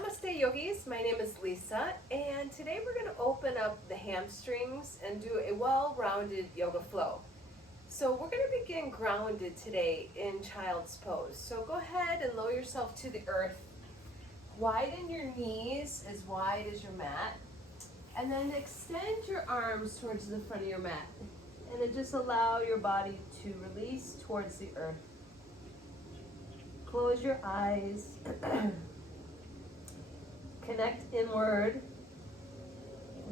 Namaste yogis, my name is Lisa, and today we're going to open up the hamstrings and do a well-rounded yoga flow. So we're going to begin grounded today in child's pose. So go ahead and lower yourself to the earth. Widen your knees as wide as your mat, and then extend your arms towards the front of your mat. And then just allow your body to release towards the earth. Close your eyes. Connect inward.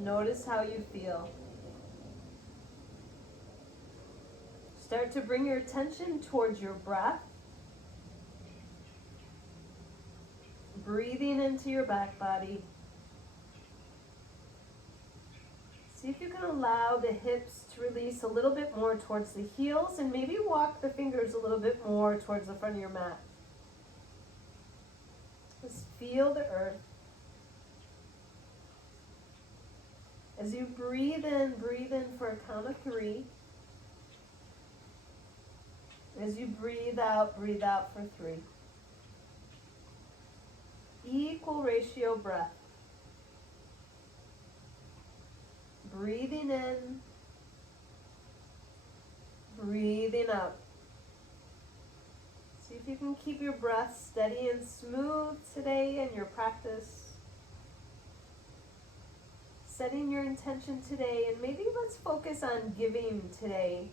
Notice how you feel. Start to bring your attention towards your breath. Breathing into your back body. See if you can allow the hips to release a little bit more towards the heels, and maybe walk the fingers a little bit more towards the front of your mat. Just feel the earth. As you breathe in for a count of 3. As you breathe out for 3. Equal ratio breath. Breathing in, breathing out. See if you can keep your breath steady and smooth today in your practice. Setting your intention today, and maybe let's focus on giving today.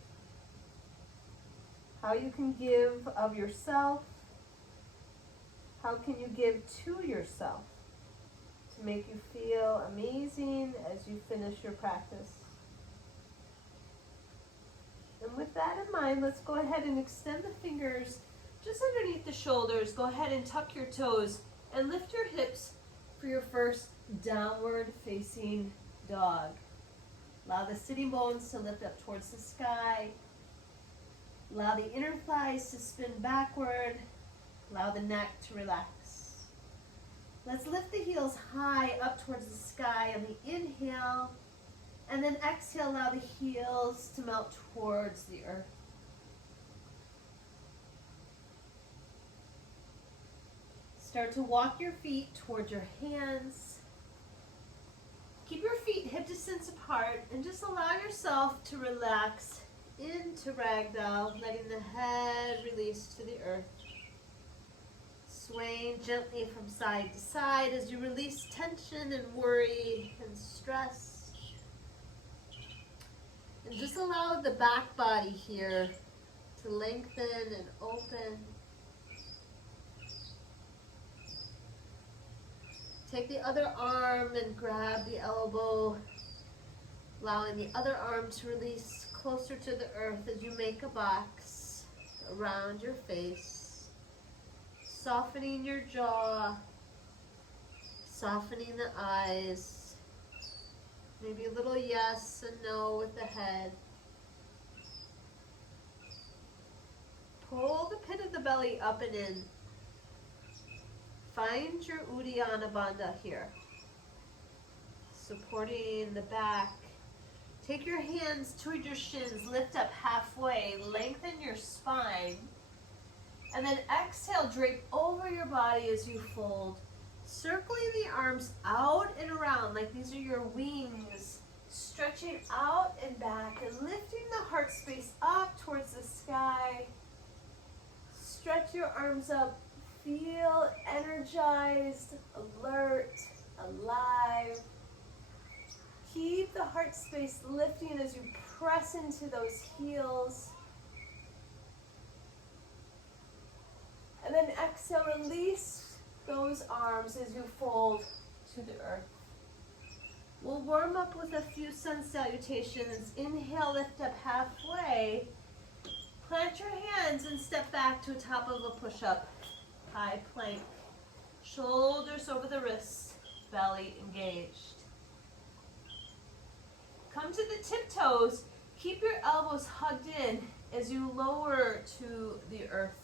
How you can give of yourself. How can you give to yourself to make you feel amazing as you finish your practice. And with that in mind, let's go ahead and extend the fingers just underneath the shoulders. Go ahead and tuck your toes and lift your hips for your first downward facing dog. Allow the sitting bones to lift up towards the sky. Allow the inner thighs to spin backward. Allow the neck to relax. Let's lift the heels high up towards the sky on the inhale, and then exhale, allow the heels to melt towards the earth. Start to walk your feet towards your hands. Keep your feet hip distance apart and just allow yourself to relax into ragdoll, letting the head release to the earth. Swaying gently from side to side as you release tension and worry and stress. And just allow the back body here to lengthen and open. Take the other arm and grab the elbow, allowing the other arm to release closer to the earth as you make a box around your face, softening your jaw, softening the eyes, maybe a little yes and no with the head. Pull the pit of the belly up and in. Find your Uddiyana Bandha here, supporting the back. Take your hands toward your shins, lift up halfway, lengthen your spine, and then exhale, drape over your body as you fold, circling the arms out and around like these are your wings, stretching out and back and lifting the heart space up towards the sky. Stretch your arms up. Feel energized, alert, alive. Keep the heart space lifting as you press into those heels. And then exhale, release those arms as you fold to the earth. We'll warm up with a few sun salutations. Inhale, lift up halfway. Plant your hands and step back to the top of a push-up. High plank, shoulders over the wrists, belly engaged. Come to the tiptoes. Keep your elbows hugged in as you lower to the earth.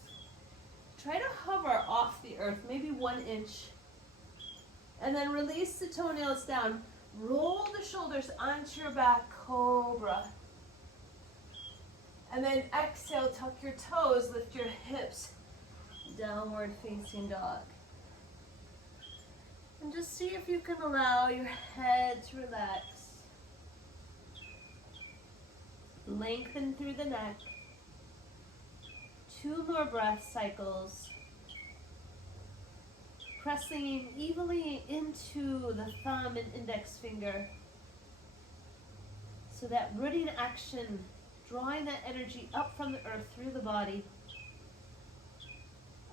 Try to hover off the earth, maybe 1 inch. And then release the toenails down. Roll the shoulders onto your back, cobra. And then exhale, tuck your toes, lift your hips. Downward facing dog. see if you can allow your head to relax. Lengthen through the neck. 2 more breath cycles. Pressing evenly into the thumb and index finger. So that rooting action, drawing that energy up from the earth through the body.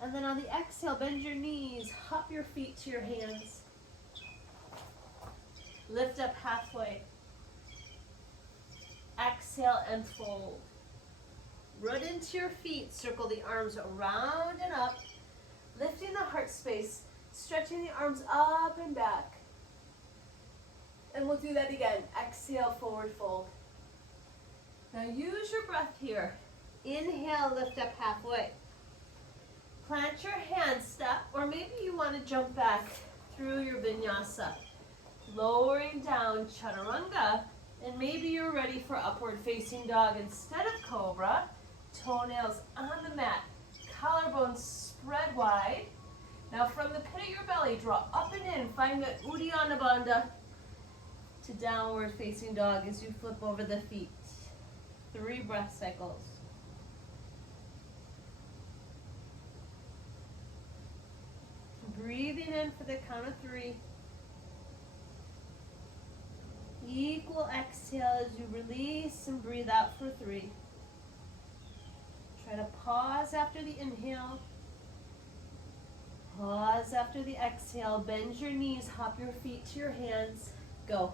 And then on the exhale, bend your knees, hop your feet to your hands. Lift up halfway. Exhale and fold. Root into your feet, circle the arms around and up, lifting the heart space, stretching the arms up and back. And we'll do that again. Exhale, forward fold. Now use your breath here. Inhale, lift up halfway. Plant your hands, step, or maybe you want to jump back through your vinyasa. Lowering down, chaturanga, and maybe you're ready for upward facing dog instead of cobra. Toenails on the mat, collarbones spread wide. Now from the pit of your belly, draw up and in, find the Uddiyana Bandha to downward facing dog as you flip over the feet. 3 breath cycles. Breathing in for the count of 3. Equal exhale as you release and breathe out for 3. Try to pause after the inhale. Pause after the exhale. Bend your knees, hop your feet to your hands. Go.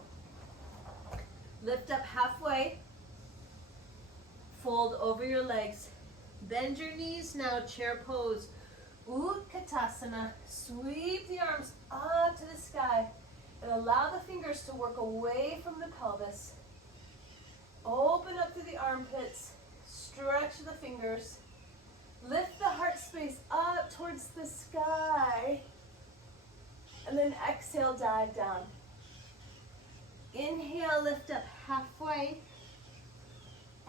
Lift up halfway. Fold over your legs. Bend your knees now, chair pose. Utkatasana. Sweep the arms up to the sky and allow the fingers to work away from the pelvis. Open up through the armpits. Stretch the fingers. Lift the heart space up towards the sky. And then exhale, dive down. Inhale, lift up halfway.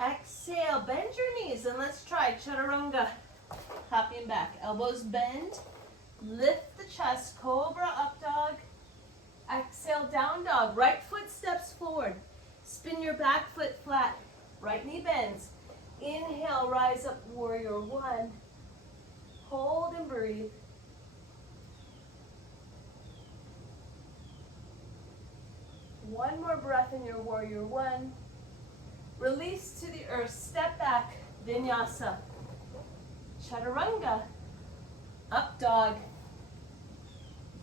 Exhale, bend your knees and let's try chaturanga. Hopping back, elbows bend. Lift the chest, cobra, up dog. Exhale, down dog. Right foot steps forward. Spin your back foot flat. Right knee bends. Inhale, rise up, warrior 1. Hold and breathe. One more breath in your warrior 1. Release to the earth, step back, vinyasa. Chaturanga, up dog,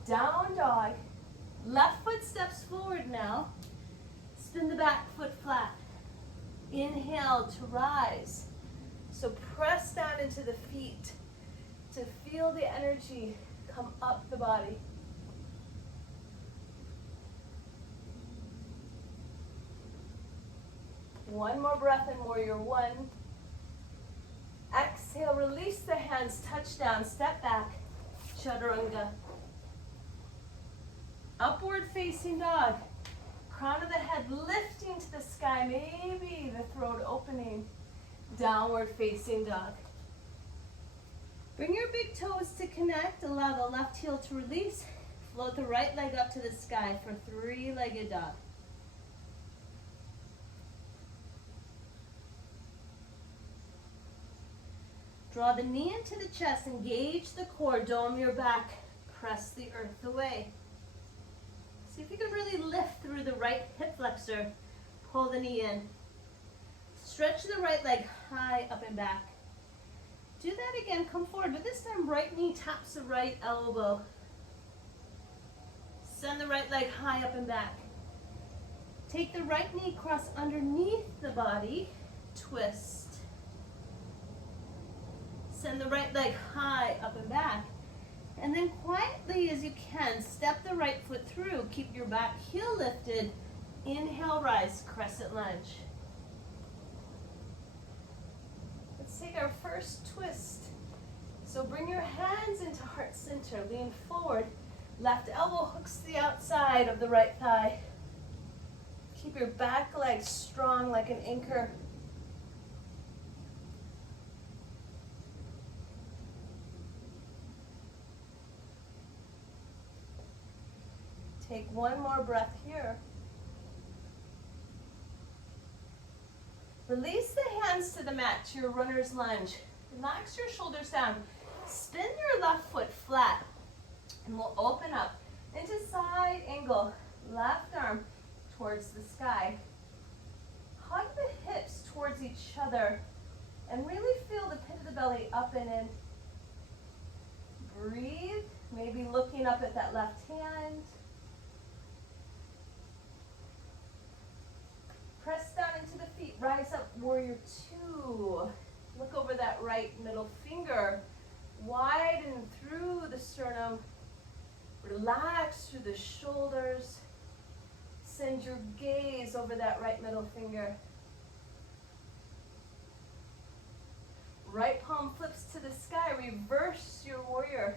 down dog. Left foot steps forward now. Spin the back foot flat. Inhale to rise. So press down into the feet to feel the energy come up the body. One more breath in warrior 1. Exhale, release the hands, touch down, step back, chaturanga. Upward facing dog. Crown of the head lifting to the sky, maybe the throat opening. Downward facing dog. Bring your big toes to connect, allow the left heel to release. Float the right leg up to the sky for 3-legged dog. Draw the knee into the chest, engage the core, dome your back, press the earth away. See if you can really lift through the right hip flexor. Pull the knee in. Stretch the right leg high up and back. Do that again, come forward, but this time right knee taps the right elbow. Send the right leg high up and back. Take the right knee, cross underneath the body, twist. Send the right leg high up and back. And then quietly as you can, step the right foot through. Keep your back heel lifted. Inhale, rise, crescent lunge. Let's take our first twist. So bring your hands into heart center. Lean forward. Left elbow hooks the outside of the right thigh. Keep your back leg strong like an anchor. Take one more breath here. Release the hands to the mat, to your runner's lunge. Relax your shoulders down. Spin your left foot flat. And we'll open up into side angle. Left arm towards the sky. Hug the hips towards each other. And really feel the pit of the belly up and in. Breathe. Maybe looking up at that left hand. Press down into the feet. Rise up, warrior two. Look over that right middle finger. Widen through the sternum. Relax through the shoulders. Send your gaze over that right middle finger. Right palm flips to the sky. Reverse your warrior.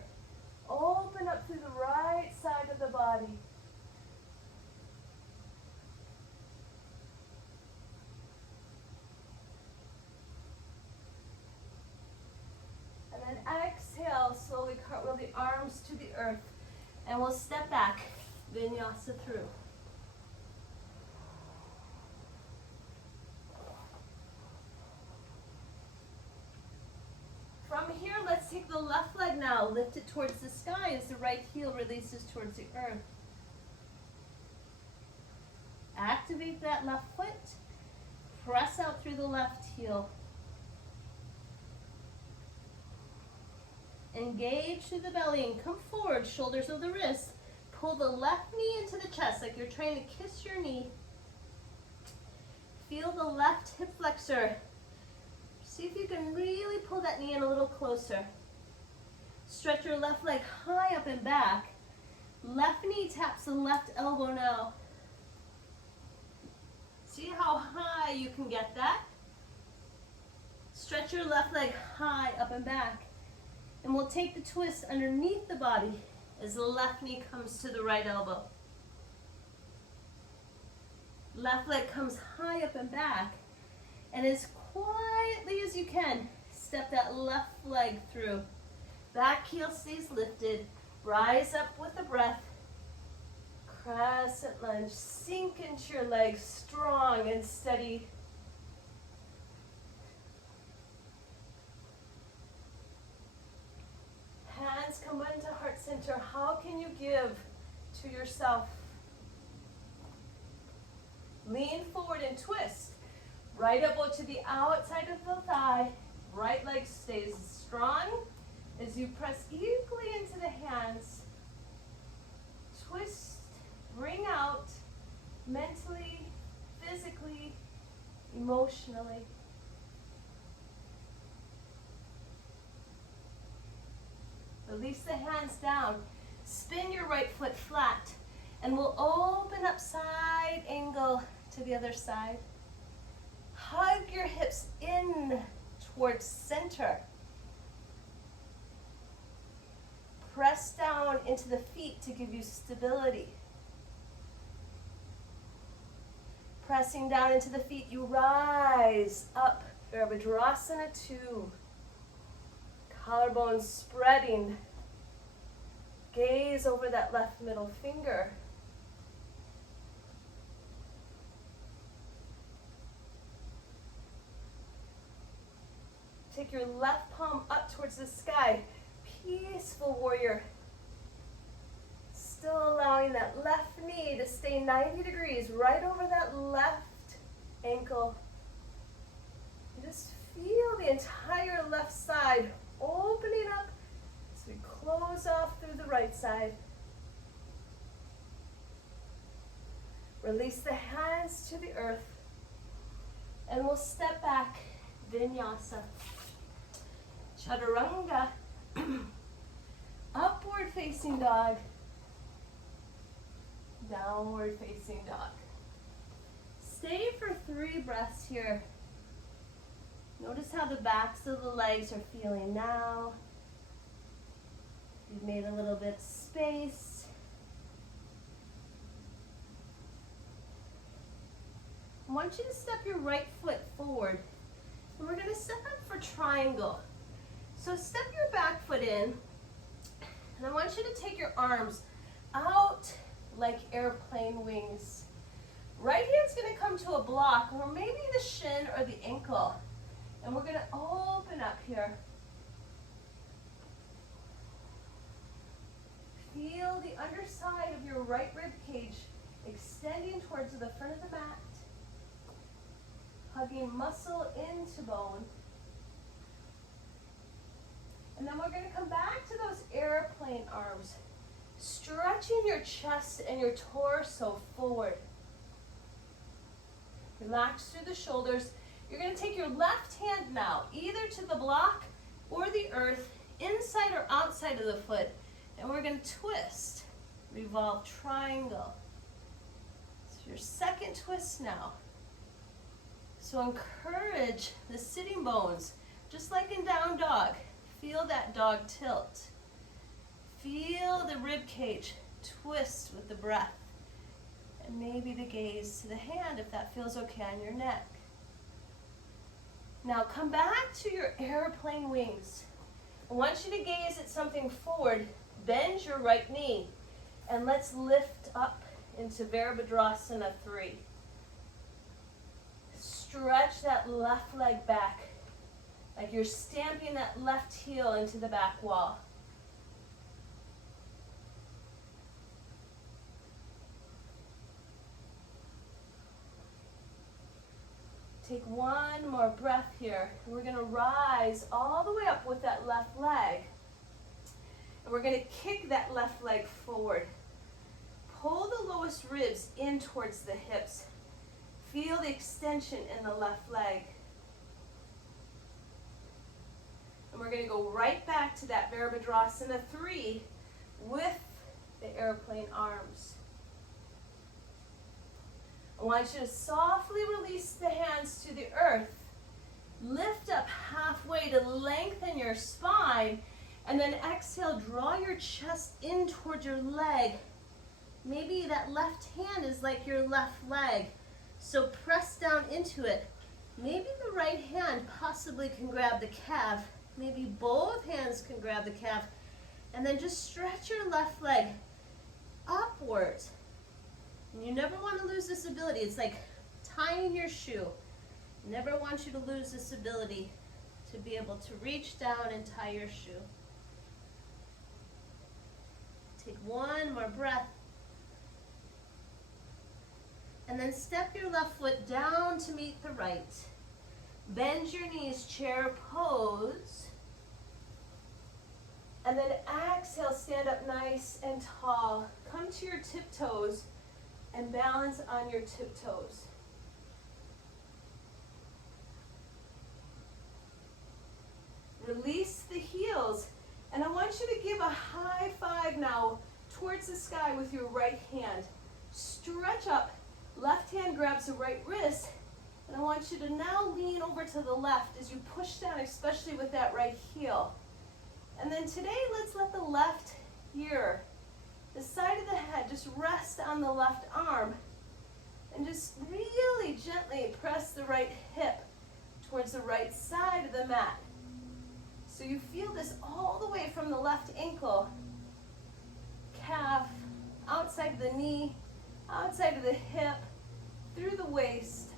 Open up through the right side of the body. And then exhale, slowly cartwheel the arms to the earth. And we'll step back, vinyasa through. From here, let's take the left leg now, lift it towards the sky as the right heel releases towards the earth. Activate that left foot, press out through the left heel. Engage through the belly and come forward, shoulders of the wrists. Pull the left knee into the chest like you're trying to kiss your knee. Feel the left hip flexor. See if you can really pull that knee in a little closer. Stretch your left leg high up and back. Left knee taps the left elbow now. See how high you can get that? Stretch your left leg high up and back. And we'll take the twist underneath the body as the left knee comes to the right elbow. Left leg comes high up and back. And as quietly as you can, step that left leg through. Back heel stays lifted. Rise up with the breath. Crescent lunge. Sink into your legs, strong and steady. Hands come into heart center. How can you give to yourself? Lean forward and twist. Right elbow to the outside of the thigh. Right leg stays strong as you press equally into the hands. Twist, bring out mentally, physically, emotionally. Release the hands down. Spin your right foot flat. And we'll open up side angle to the other side. Hug your hips in towards center. Press down into the feet to give you stability. Pressing down into the feet, you rise up. Virabhadrasana 2. Collarbones spreading. Gaze over that left middle finger. Take your left palm up towards the sky. Peaceful warrior. Still allowing that left knee to stay 90 degrees right over that left ankle. And just feel the entire left side opening up as we close off through the right side. Release the hands to the earth. And we'll step back, vinyasa. Chaturanga. Upward facing dog. Downward facing dog. Stay for 3 breaths here. Notice how the backs of the legs are feeling now. You've made a little bit of space. I want you to step your right foot forward. And we're going to step up for triangle. So step your back foot in. And I want you to take your arms out like or the ankle. And we're going to open up here. Feel the underside of your right rib cage extending towards the front of the mat. Hugging muscle into bone. And then we're going to come back to those airplane arms. Stretching your chest and your torso forward. Relax through the shoulders. You're going to take your left hand now, either to the block or the earth, inside or outside of the foot. And we're going to twist, revolve, triangle. So your second twist now. So encourage the sitting bones, just like in down dog. Feel that dog tilt. Feel the rib cage twist with the breath. And maybe the gaze to the hand if that feels okay on your neck. Now come back to your airplane wings. I want you to gaze at something forward. Bend your right knee. And let's lift up into Virabhadrasana 3. Stretch that left leg back, like you're stamping that left heel into the back wall. Take one more breath here. We're going to rise all the way up with that left leg. And we're going to kick that left leg forward. Pull the lowest ribs in towards the hips. Feel the extension in the left leg. And we're going to go right back to that Virabhadrasana 3 with the airplane arms. I want you to softly release the hands to the earth. Lift up halfway to lengthen your spine. And then exhale, draw your chest in towards your leg. Maybe that left hand is like your left leg. So press down into it. Maybe the right hand possibly can grab the calf. Maybe both hands can grab the calf. And then just stretch your left leg upwards. And you never want to lose this ability. It's like tying your shoe. Never want you to lose this ability to be able to reach down and tie your shoe. Take one more breath. And then step your left foot down to meet the right. Bend your knees, chair pose. And then exhale, stand up nice and tall. Come to your tiptoes and balance on your tiptoes. Release the heels. And I want you to give a high five now towards the sky with your right hand. Stretch up. Left hand grabs the right wrist. And I want you to now lean over to the left as you push down, especially with that right heel. And then today, let's let the left ear, the side of the head, just rest on the left arm. And just really gently press the right hip towards the right side of the mat. So you feel this all the way from the left ankle, calf, outside of the knee, outside of the hip, through the waist,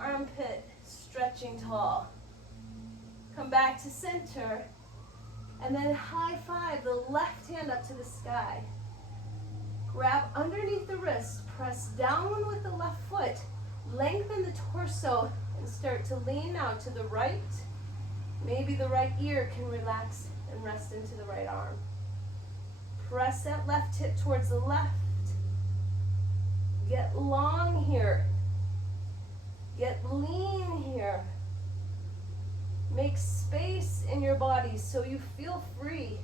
armpit, stretching tall. Come back to center, and then high five the left hand up to the sky. Grab underneath the wrist, press down with the left foot, lengthen the torso, and start to lean out to the right. Maybe the right ear can relax and rest into the right arm. Press that left hip towards the left. Get long here. Get lean here. Make space in your body so you feel free.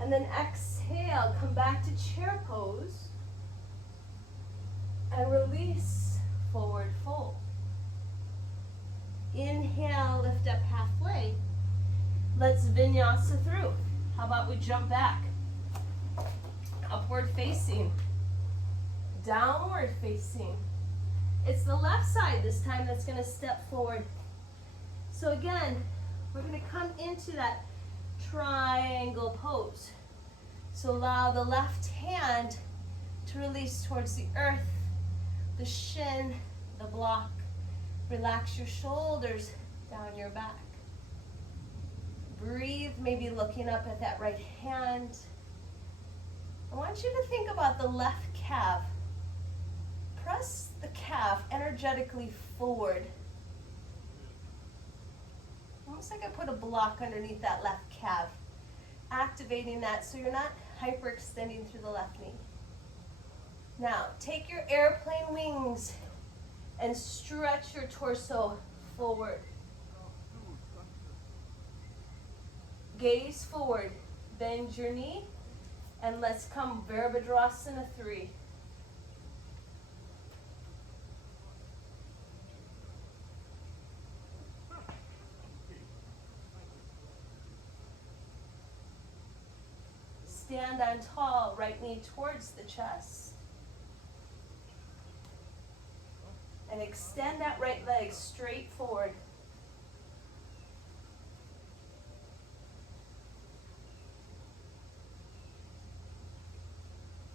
And then exhale, come back to chair pose. And release, forward fold. Inhale, lift up halfway. Let's vinyasa through. How about we jump back? Upward facing. Downward facing. It's the left side this time that's going to step forward. So again, we're going to come into that triangle pose. So allow the left hand to release towards the earth, the shin, the block. Relax your shoulders down your back. Breathe, maybe looking up at that right hand. I want you to think about the left calf. Press the calf energetically forward. Almost like I put a block underneath that left calf. Activating that so you're not hyperextending through the left knee. Now, take your airplane wings and stretch your torso forward. Gaze forward, bend your knee, and let's come Virabhadrasana 3. Stand on tall, right knee towards the chest. And extend that right leg straight forward.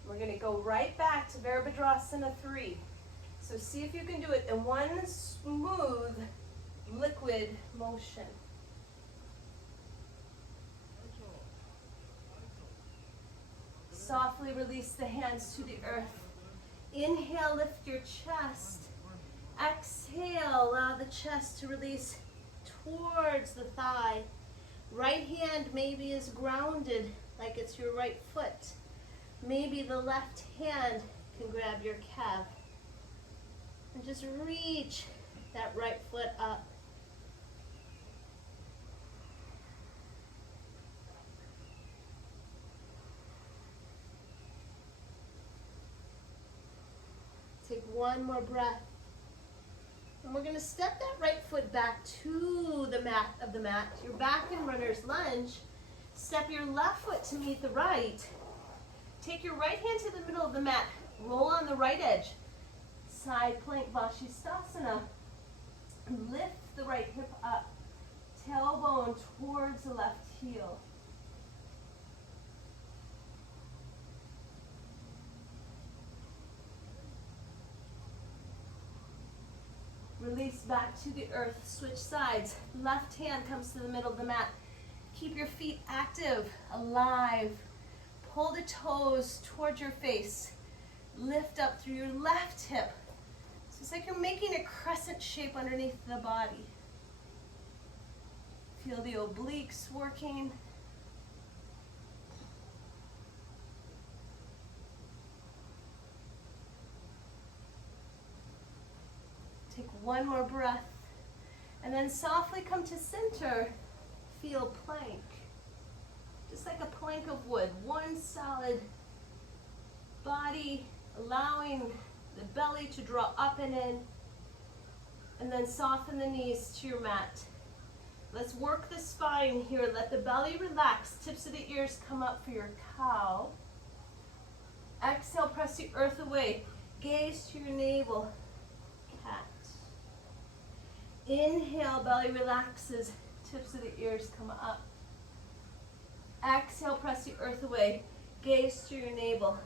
We're going to go right back to Virabhadrasana 3. So see if you can do it in one smooth, liquid motion. Softly release the hands to the earth. Inhale, lift your chest. Exhale, allow the chest to release towards the thigh. Right hand maybe is grounded like it's your right foot. Maybe the left hand can grab your calf. And just reach that right foot up. Take one more breath. And we're going to step that right foot back to the mat of the mat. You're back in runner's lunge. Step your left foot to meet the right. Take your right hand to the middle of the mat. Roll on the right edge. Side plank Vashisthasana. Lift the right hip up. Tailbone towards the left heel. Release back to the earth. Switch sides. Left hand comes to the middle of the mat. Keep your feet active, alive. Pull the toes towards your face. Lift up through your left hip. So it's like you're making a crescent shape underneath the body. Feel the obliques working. Take one more breath. And then softly come to center. Feel plank. Just like a plank of wood, one solid body, allowing the belly to draw up and in, and then soften the knees to your mat. Let's work the spine here. Let the belly relax. Tips of the ears come up for your cow. Exhale, press the earth away. Gaze to your navel. Cat. Inhale, belly relaxes. Tips of the ears come up. Exhale, press the earth away. Gaze to your navel.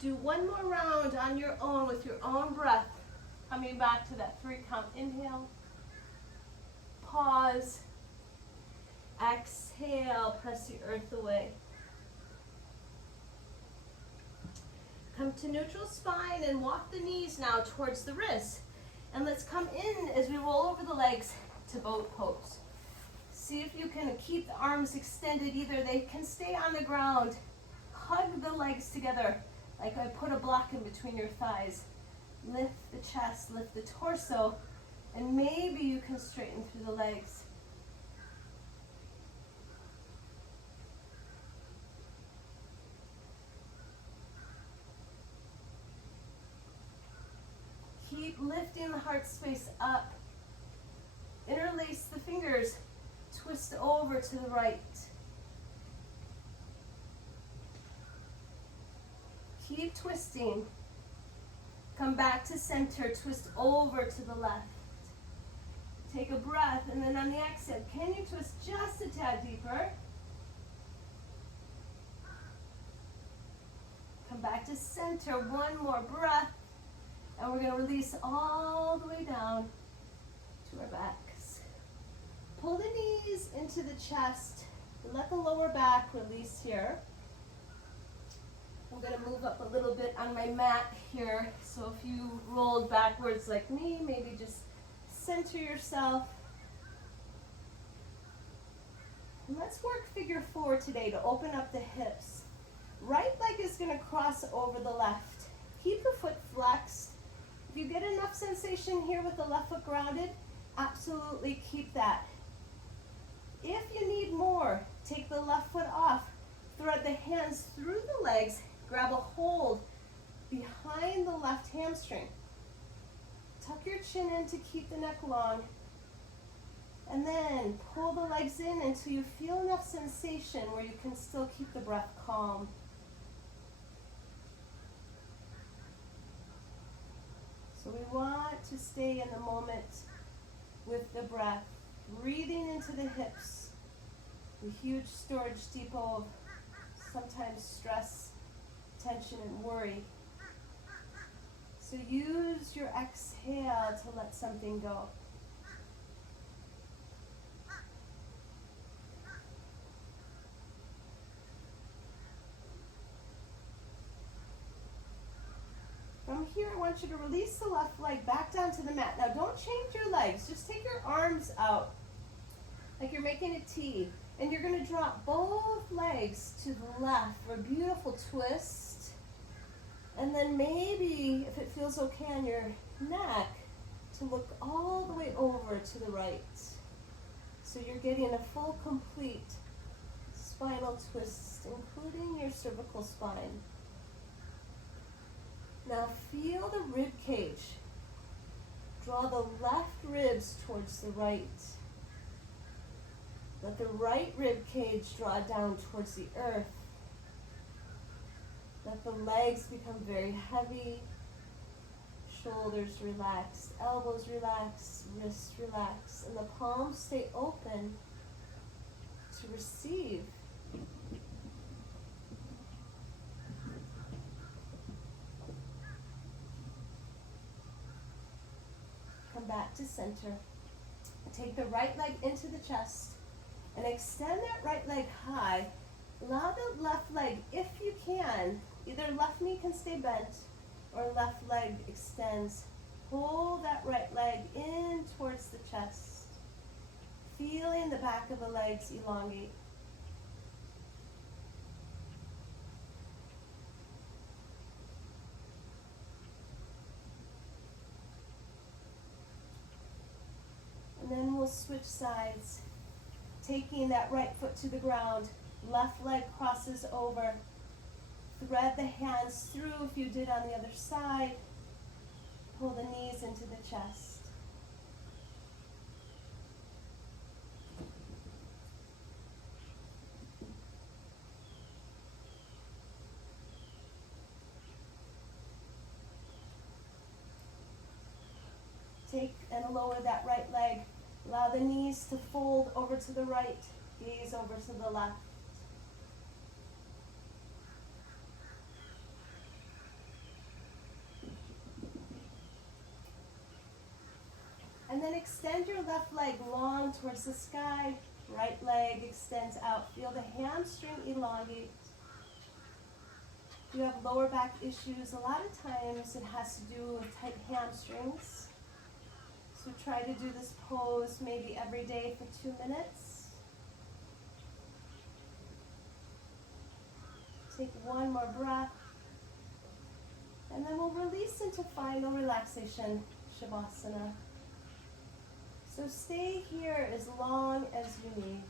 Do one more round on your own with your own breath. Coming back to that 3 count. Inhale. Pause. Exhale, press the earth away. Come to neutral spine and walk the knees now towards the wrists. And let's come in as we roll over the legs to boat pose. See if you can keep the arms extended. Either they can stay on the ground. Hug the legs together like I put a block in between your thighs. Lift the chest, lift the torso, and maybe you can straighten through the legs. Keep lifting the heart space up. Interlace the fingers. Twist over to the right. Keep twisting. Come back to center. Twist over to the left. Take a breath, and then on the exhale, can you twist just a tad deeper? Come back to center. One more breath. And we're going to release all the way down to our backs. Pull the knees into the chest. Let the lower back release here. I'm going to move up a little bit on my mat here. So if you rolled backwards like me, maybe just center yourself. And let's work figure four today to open up the hips. Right leg is going to cross over the left. Keep the foot flexed. If you get enough sensation here with the left foot grounded, absolutely keep that. If you need more, take the left foot off. Thread the hands through the legs. Grab a hold behind the left hamstring. Tuck your chin in to keep the neck long. And then pull the legs in until you feel enough sensation where you can still keep the breath calm. So we want to stay in the moment with the breath, breathing into the hips, the huge storage depot of sometimes stress, tension, and worry. So use your exhale to let something go. From here, I want you to release the left leg back down to the mat. Now, don't change your legs. Just take your arms out like you're making a T. And you're going to drop both legs to the left for a beautiful twist. And then maybe, if it feels okay on your neck, to look all the way over to the right. So you're getting a full, complete spinal twist, including your cervical spine. Now feel the rib cage. Draw the left ribs towards the right. Let the right rib cage draw down towards the earth. Let the legs become very heavy. Shoulders relax, elbows relax, wrists relax, and the palms stay open to receive. Come back to center. Take the right leg into the chest and extend that right leg high. Allow the left leg, if you can, either left knee can stay bent or left leg extends. Pull that right leg in towards the chest, feeling the back of the legs elongate. And then we'll switch sides, taking that right foot to the ground, left leg crosses over. Thread the hands through if you did on the other side. Pull the knees into the chest. Take and lower that right leg. Allow the knees to fold over to the right, gaze over to the left. And then extend your left leg long towards the sky. Right leg extends out. Feel the hamstring elongate. If you have lower back issues, a lot of times it has to do with tight hamstrings. So try to do this pose maybe every day for 2 minutes. Take one more breath. And then we'll release into final relaxation, Shavasana. So stay here as long as you need.